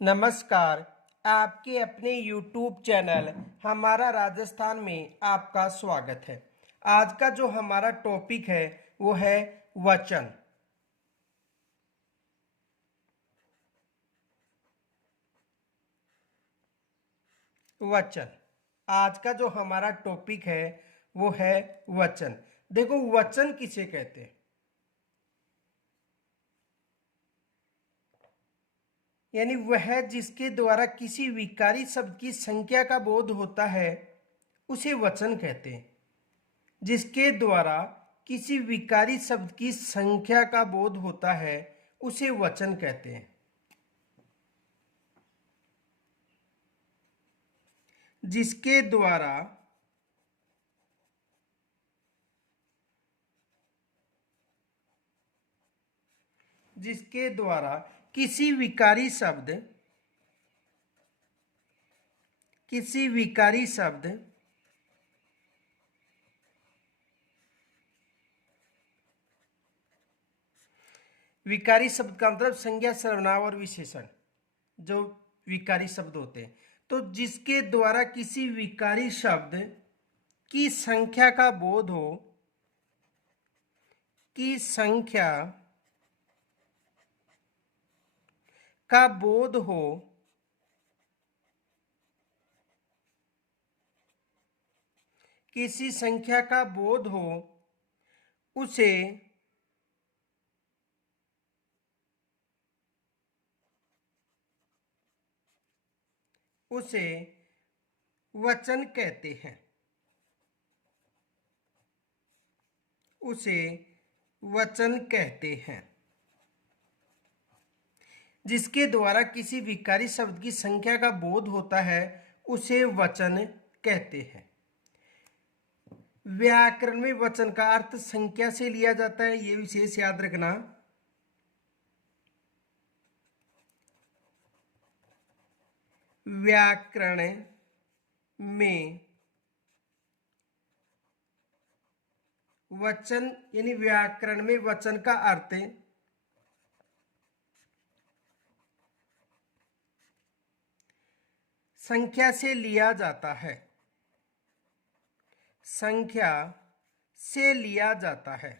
नमस्कार। आपके अपने YouTube चैनल हमारा राजस्थान में आपका स्वागत है। आज का जो हमारा टॉपिक है वो है वचन। वचन आज का जो हमारा टॉपिक है वो है वचन। देखो, वचन किसे कहते हैं? यानी वह जिसके द्वारा किसी विकारी शब्द की संख्या का बोध होता है उसे वचन कहते हैं। जिसके द्वारा किसी विकारी शब्द की संख्या का बोध होता है उसे वचन कहते हैं। जिसके द्वारा किसी विकारी शब्द विकारी शब्द का मतलब संज्ञा, सर्वनाम और विशेषण जो विकारी शब्द होते हैं। तो जिसके द्वारा किसी विकारी शब्द की संख्या का बोध हो, की संख्या का बोध हो, किसी संख्या का बोध हो उसे वचन कहते हैं। उसे वचन कहते हैं। जिसके द्वारा किसी विकारी शब्द की संख्या का बोध होता है उसे वचन कहते हैं। व्याकरण में वचन का अर्थ संख्या से लिया जाता है, यह विशेष याद रखना। व्याकरण में वचन यानी व्याकरण में वचन का अर्थ संख्या से लिया जाता है। संख्या से लिया जाता है।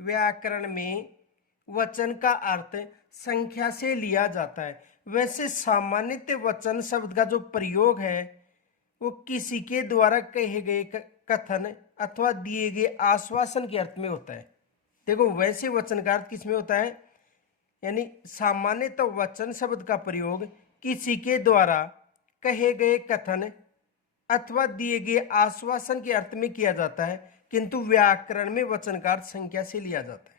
व्याकरण में वचन का अर्थ संख्या से लिया जाता है। वैसे सामान्यतः वचन शब्द का जो प्रयोग है वो किसी के द्वारा कहे गए कथन अथवा दिए गए आश्वासन के अर्थ में होता है। देखो, वैसे वचन का अर्थ किसमें होता है? यानी सामान्यतः वचन शब्द का प्रयोग किसी के द्वारा कहे गए कथन अथवा दिए गए आश्वासन के अर्थ में किया जाता है, किंतु व्याकरण में वचन का अर्थ संख्या से लिया जाता है।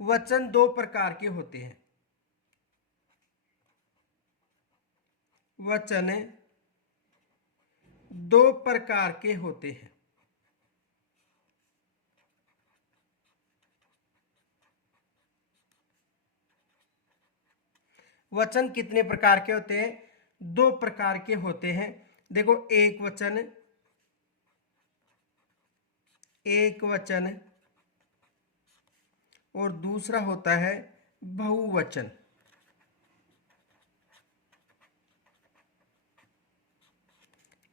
वचन दो प्रकार के होते हैं। वचन दो प्रकार के होते हैं। वचन कितने प्रकार के होते हैं? दो प्रकार के होते हैं। देखो, एक वचन और दूसरा होता है बहुवचन।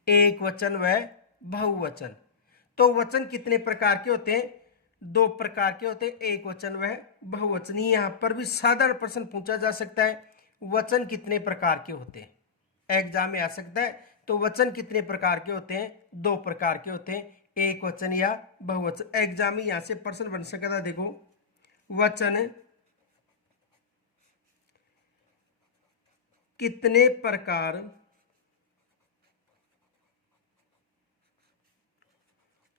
एक वचन व बहुवचन। तो वचन कितने प्रकार के होते हैं? दो प्रकार के होते हैं, एक वचन व बहुवचन। यहां पर भी साधारण प्रश्न पूछा जा सकता है, वचन कितने प्रकार के होते हैं, एग्जाम में आ सकता है। तो वचन कितने प्रकार के होते हैं? दो प्रकार के होते हैं, एक वचन या बहुवचन। एग्जाम में यहां से प्रश्न बन सकता है। देखो, वचन कितने प्रकार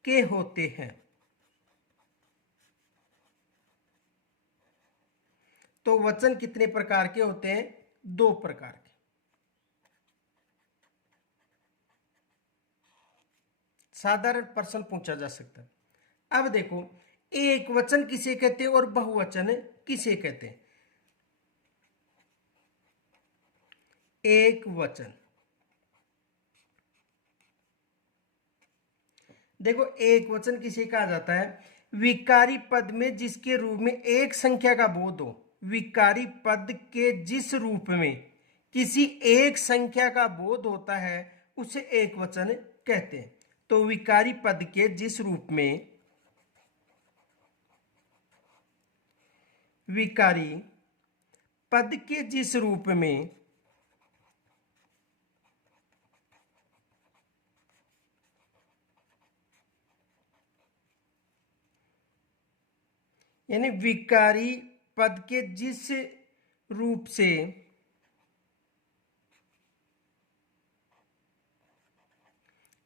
के होते हैं? तो वचन कितने प्रकार के होते हैं? दो प्रकार के। साधारण प्रश्न पूछा जा सकता है। अब देखो, एक वचन किसे कहते हैं और बहुवचन किसे कहते हैं? एक वचन देखो एक वचन किसे कहा जाता है? विकारी पद में जिसके रूप में एक संख्या का बोध हो। विकारी पद के जिस रूप में किसी एक संख्या का बोध होता है उसे एक वचन कहते हैं। तो विकारी पद के जिस रूप में विकारी पद के जिस रूप में यानी विकारी पद के जिस रूप से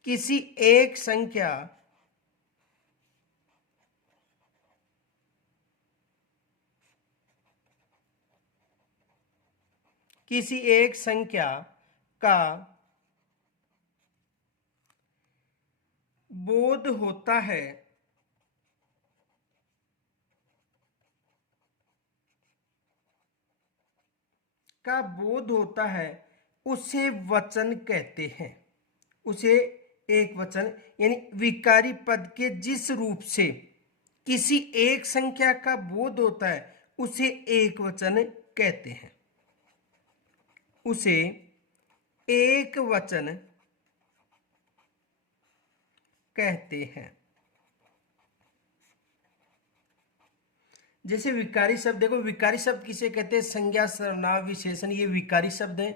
किसी एक संख्या का बोध होता है उसे वचन कहते हैं। उसे एक वचन यानी विकारी पद के जिस रूप से किसी एक संख्या का बोध होता है उसे एक वचन कहते हैं। उसे एक वचन कहते हैं। जैसे विकारी शब्द, देखो विकारी शब्द किसे कहते हैं? संज्ञा सर्वनाम विशेषण, ये विकारी शब्द है,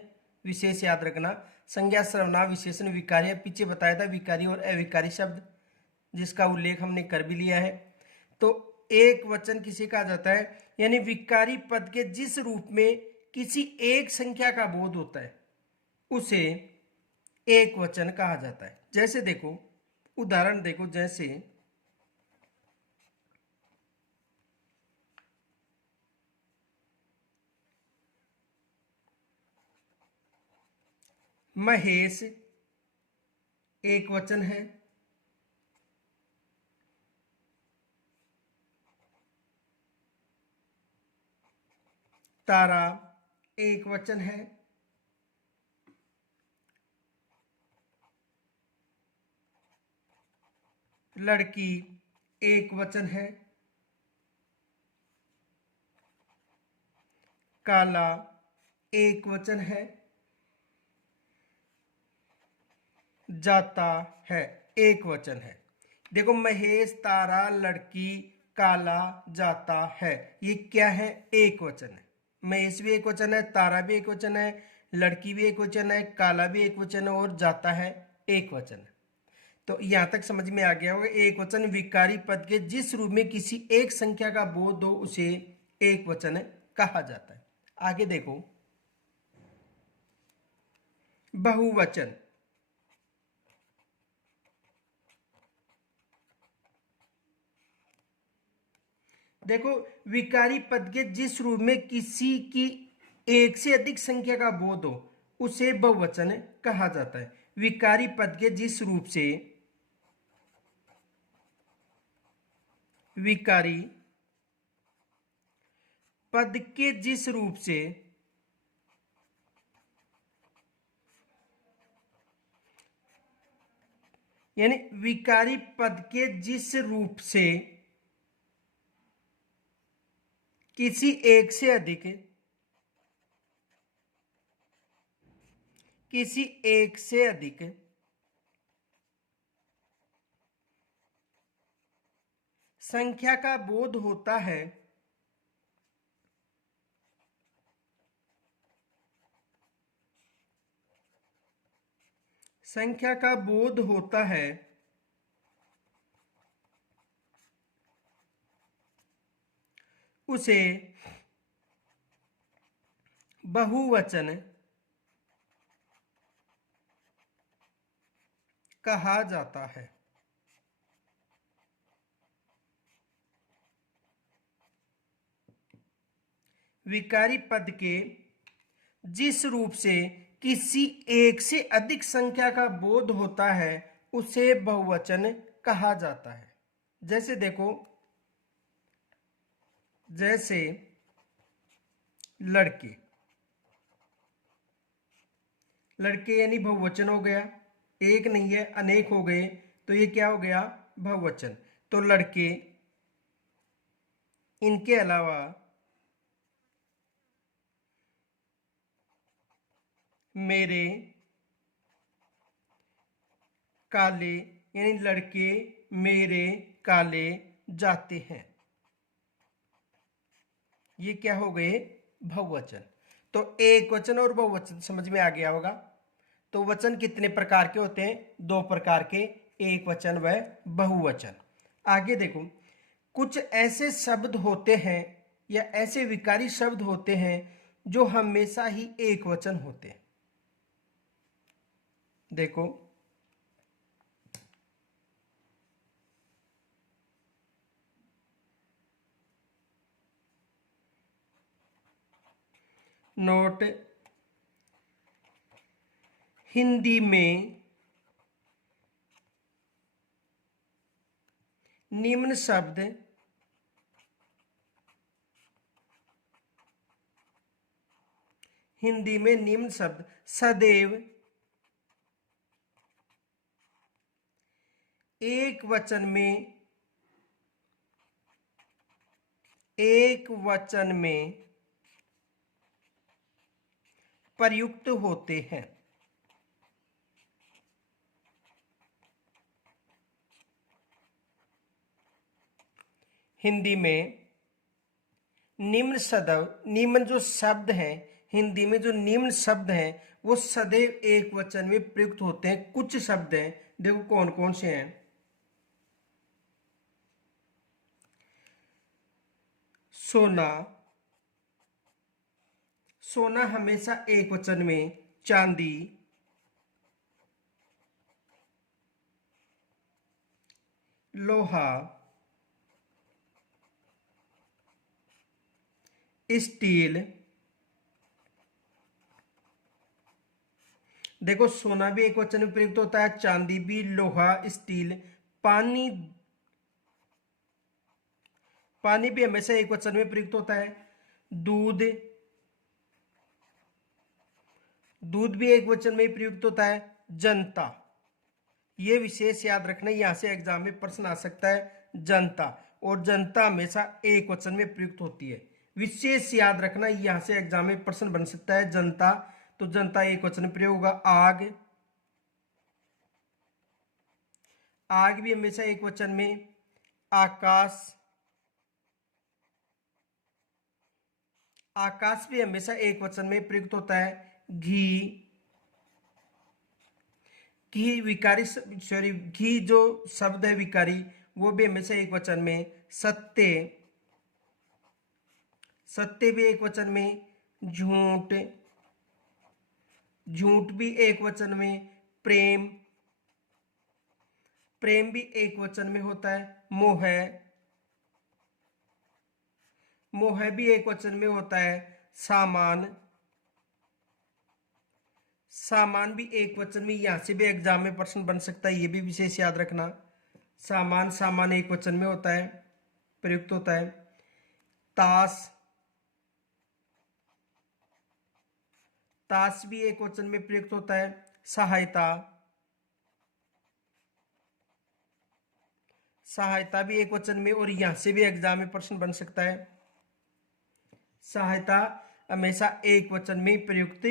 विशेष याद रखना। संज्ञा सर्वनाम विशेषण विकारी है। पीछे बताया था विकारी और अविकारी शब्द, जिसका उल्लेख हमने कर भी लिया है। तो एक वचन किसे कहा जाता है? यानी विकारी पद के जिस रूप में किसी एक संख्या का बोध होता है उसे एक वचन कहा जाता है। जैसे देखो उदाहरण देखो, जैसे महेश एक वचन है, तारा एक वचन है, लड़की एक वचन है, काला एक वचन है, जाता है एक वचन है। देखो महेश, तारा, लड़की, काला, जाता है, ये क्या है? एक वचन है। महेश भी एक वचन है, तारा भी एक वचन है, लड़की भी एक वचन है, काला भी एक वचन है और जाता है एक वचन है। तो यहां तक समझ में आ गया होगा। एक वचन विकारी पद के जिस रूप में किसी एक संख्या का बोध हो उसे एक वचन कहा जाता है। आगे देखो बहुवचन। देखो विकारी पद के जिस रूप में किसी की एक से अधिक संख्या का बोध हो उसे बहुवचन कहा जाता है। विकारी पद के जिस रूप से विकारी पद के जिस रूप से यानी विकारी पद के जिस रूप से किसी एक से अधिक संख्या का बोध होता है उसे बहुवचन कहा जाता है। विकारी पद के जिस रूप से किसी एक से अधिक संख्या का बोध होता है उसे बहुवचन कहा जाता है। जैसे देखो, जैसे लड़के, लड़के यानी बहुवचन हो गया, एक नहीं है अनेक हो गए, तो ये क्या हो गया, बहुवचन। तो लड़के, इनके अलावा मेरे, काले, यानी लड़के मेरे काले जाते हैं, ये क्या हो गए, बहुवचन। तो एक वचन और बहुवचन समझ में आ गया होगा। तो वचन कितने प्रकार के होते हैं, दो प्रकार के, एक वचन व बहुवचन। आगे देखो, कुछ ऐसे शब्द होते हैं या ऐसे विकारी शब्द होते हैं जो हमेशा ही एक वचन होते हैं। देखो, नोट, हिंदी में निम्न शब्द हिंदी में निम्न शब्द सदैव एक वचन में प्रयुक्त होते हैं। हिंदी में निम्न जो शब्द हैं, हिंदी में जो निम्न शब्द हैं वो सदैव एक वचन में प्रयुक्त होते हैं। कुछ शब्द हैं, देखो कौन कौन से हैं। सोना, सोना हमेशा एक वचन में। चांदी, लोहा, स्टील, देखो सोना भी एक वचन में प्रयुक्त होता है, चांदी भी, लोहा, स्टील। पानी, पानी भी हमेशा एक वचन में प्रयुक्त होता है। दूध, दूध भी एक वचन में ही प्रयुक्त होता है। जनता, ये विशेष याद रखना, यहां से एग्जाम में प्रश्न आ सकता है, जनता। और जनता हमेशा एक वचन में प्रयुक्त होती है, विशेष याद रखना, यहां से एग्जाम में प्रश्न बन सकता है, जनता। तो जनता एक वचन में प्रयोग होगा। आग, आग भी हमेशा एक वचन में। आकाश, आकाश भी हमेशा एक वचन में प्रयुक्त होता है। घी, घी विकारी, सॉरी, घी जो शब्द है विकारी वो भी हमेशा एक वचन में। सत्य, सत्य भी एक वचन में। झूठ, झूठ भी एक वचन में। प्रेम, प्रेम भी एक वचन में होता है। मोह, मोह भी एक वचन में होता है। सामान, सामान भी एक वचन में, यहां से भी एग्जाम में प्रश्न बन सकता है, ये भी विशेष याद रखना। सामान, सामान एक वचन में होता है, प्रयुक्त होता है। ताश, ताश भी एक वचन में प्रयुक्त होता है। सहायता, सहायता भी एक वचन में, और यहां से भी एग्जाम में प्रश्न बन सकता है। सहायता हमेशा एक वचन में प्रयुक्त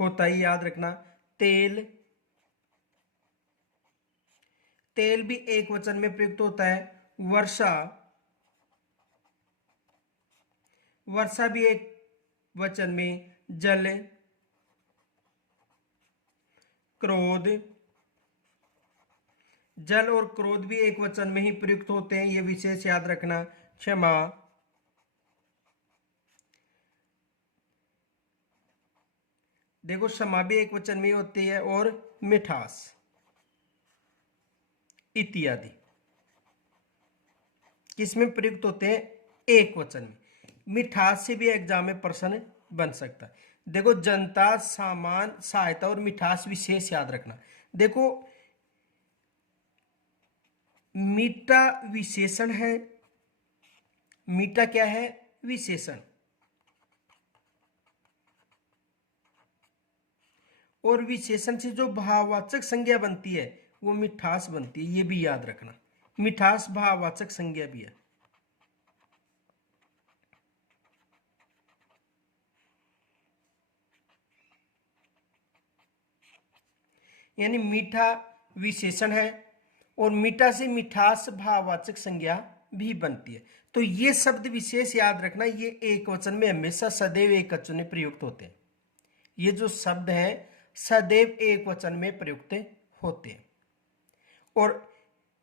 होता है, याद रखना। तेल, तेल भी एक वचन में प्रयुक्त होता है। वर्षा, वर्षा भी एक वचन में। जल, क्रोध, जल और क्रोध भी एक वचन में ही प्रयुक्त होते हैं, ये विशेष याद रखना। क्षमा, देखो क्षमा भी एक वचन में होती है। और मिठास इत्यादि किसमें प्रयुक्त होते हैं, एक वचन में। मिठास से भी एग्जाम में प्रश्न बन सकता है। देखो जनता, सामान, सहायता और मिठास विशेष याद रखना। देखो मीठा विशेषण है, मीठा क्या है, विशेषण। और विशेषण से जो भाववाचक संज्ञा बनती है वो मिठास बनती है, ये भी याद रखना। मिठास भाववाचक संज्ञा भी है। यानी मीठा विशेषण है और मीठा से मिठास भाववाचक संज्ञा भी बनती है। तो ये शब्द विशेष याद रखना, ये एक वचन में हमेशा सदैव एक वचन में प्रयुक्त होते हैं। ये जो शब्द हैं सदैव एक वचन में प्रयुक्त होते हैं। और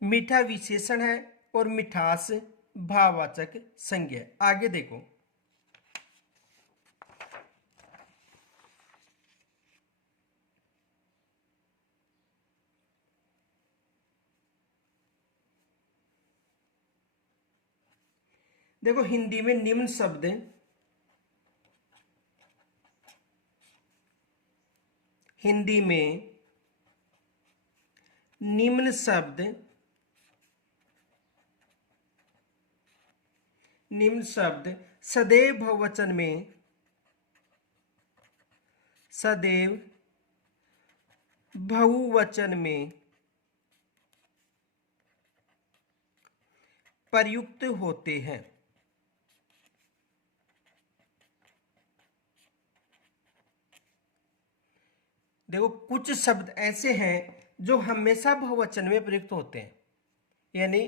मीठा विशेषण है और मिठास भाववाचक संज्ञा है। आगे देखो, देखो हिंदी में निम्न शब्द, हिंदी में निम्न शब्द, निम्न शब्द सदैव बहुवचन में, सदैव बहुवचन में प्रयुक्त होते हैं। देखो कुछ शब्द ऐसे हैं जो हमेशा बहुवचन में प्रयुक्त होते हैं, यानी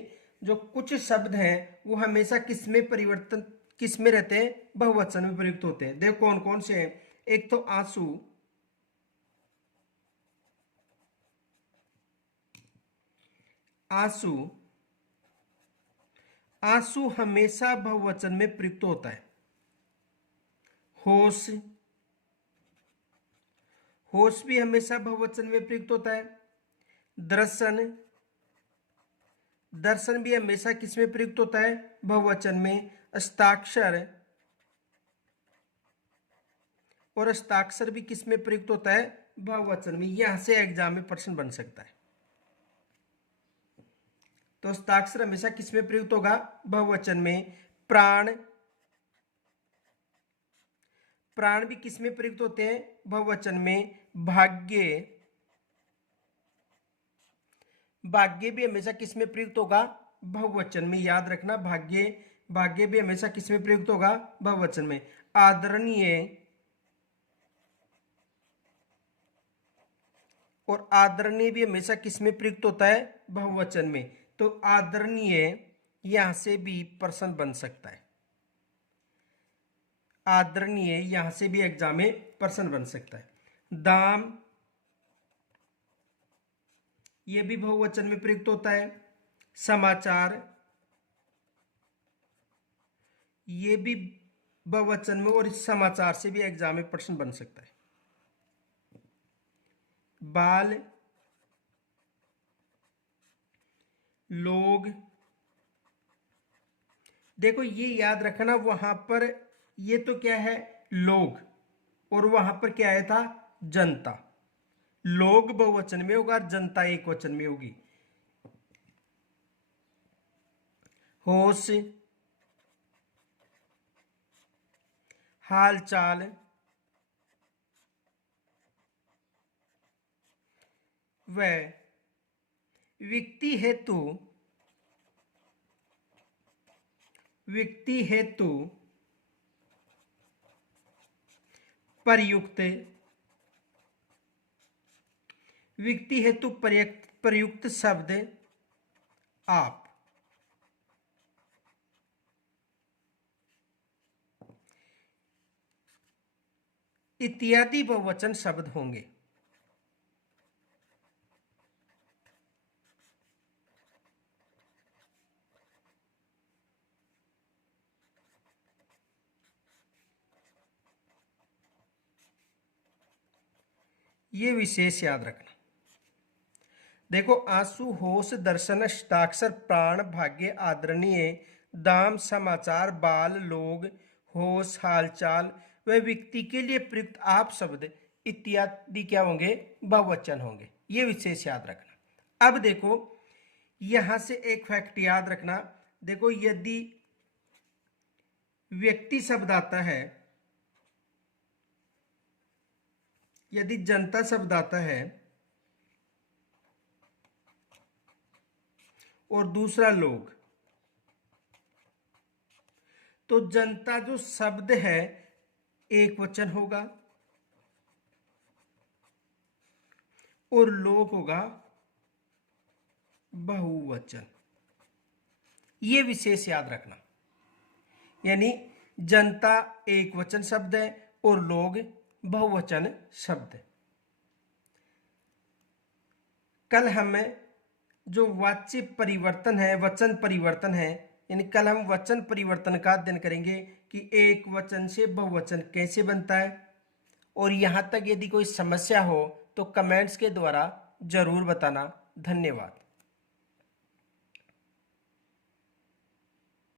जो कुछ शब्द हैं वो हमेशा किस में रहते हैं, बहुवचन में प्रयुक्त होते हैं। देखो कौन कौन से हैं। एक तो आंसू, आंसू, आंसू हमेशा बहुवचन में प्रयुक्त होता है। होश, होश भी हमेशा बहुवचन में प्रयुक्त होता है। दर्शन, दर्शन भी हमेशा किसमें प्रयुक्त होता है, बहुवचन में। हस्ताक्षर, और हस्ताक्षर भी किसमें प्रयुक्त होता है, बहुवचन में। यहां से एग्जाम में प्रश्न बन सकता है। तो हस्ताक्षर हमेशा किसमें प्रयुक्त होगा, बहुवचन में। प्राण, प्राण भी किसमें प्रयुक्त होते हैं, बहुवचन में। भाग्य, भाग्य भी हमेशा किसमें प्रयुक्त होगा, बहुवचन में। याद रखना भाग्य, भाग्य भी हमेशा किसमें प्रयुक्त होगा, बहुवचन में। आदरणीय, और आदरणीय भी हमेशा किसमें प्रयुक्त होता है, बहुवचन में। तो आदरणीय यहां से भी प्रश्न बन सकता है। आदरणीय यहां से भी एग्जाम में प्रश्न बन सकता है। दाम, यह भी बहुवचन में प्रयुक्त होता है। समाचार, ये भी बहुवचन में, और इस समाचार से भी एग्जाम में प्रश्न बन सकता है। बाल, लोग, देखो ये याद रखना, वहां पर ये तो क्या है, लोग, और वहां पर क्या आया था, जनता। लोग बहुवचन में होगा, जनता एक वचन में होगी। होश, हाल चाल, व व्यक्ति हेतु, व्यक्ति हेतु प्रयुक्त, व्यक्ति हेतु प्रयुक्त शब्द आप, इत्यादि बहुवचन शब्द होंगे। ये विशेष याद रखना। देखो आंसू, होश, दर्शन, हस्ताक्षर, प्राण, भाग्य, आदरणीय, दाम, समाचार, बाल, लोग, होश, हालचाल व व्यक्ति के लिए प्रयुक्त आप शब्द इत्यादि क्या होंगे, बहुवचन होंगे। ये विशेष याद रखना। अब देखो यहां से एक फैक्ट याद रखना। देखो यदि व्यक्ति शब्द आता है, यदि जनता शब्द आता है, और दूसरा लोग। तो जनता जो शब्द है एक वचन होगा और लोग होगा बहुवचन। ये विशेष याद रखना, यानी जनता एक वचन शब्द है और लोग बहुवचन शब्द है। कल हमें जो वाच्य परिवर्तन है, वचन परिवर्तन है, यानी कल हम वचन परिवर्तन का अध्ययन करेंगे कि एक वचन से बहुवचन कैसे बनता है। और यहाँ तक यदि कोई समस्या हो तो कमेंट्स के द्वारा जरूर बताना। धन्यवाद।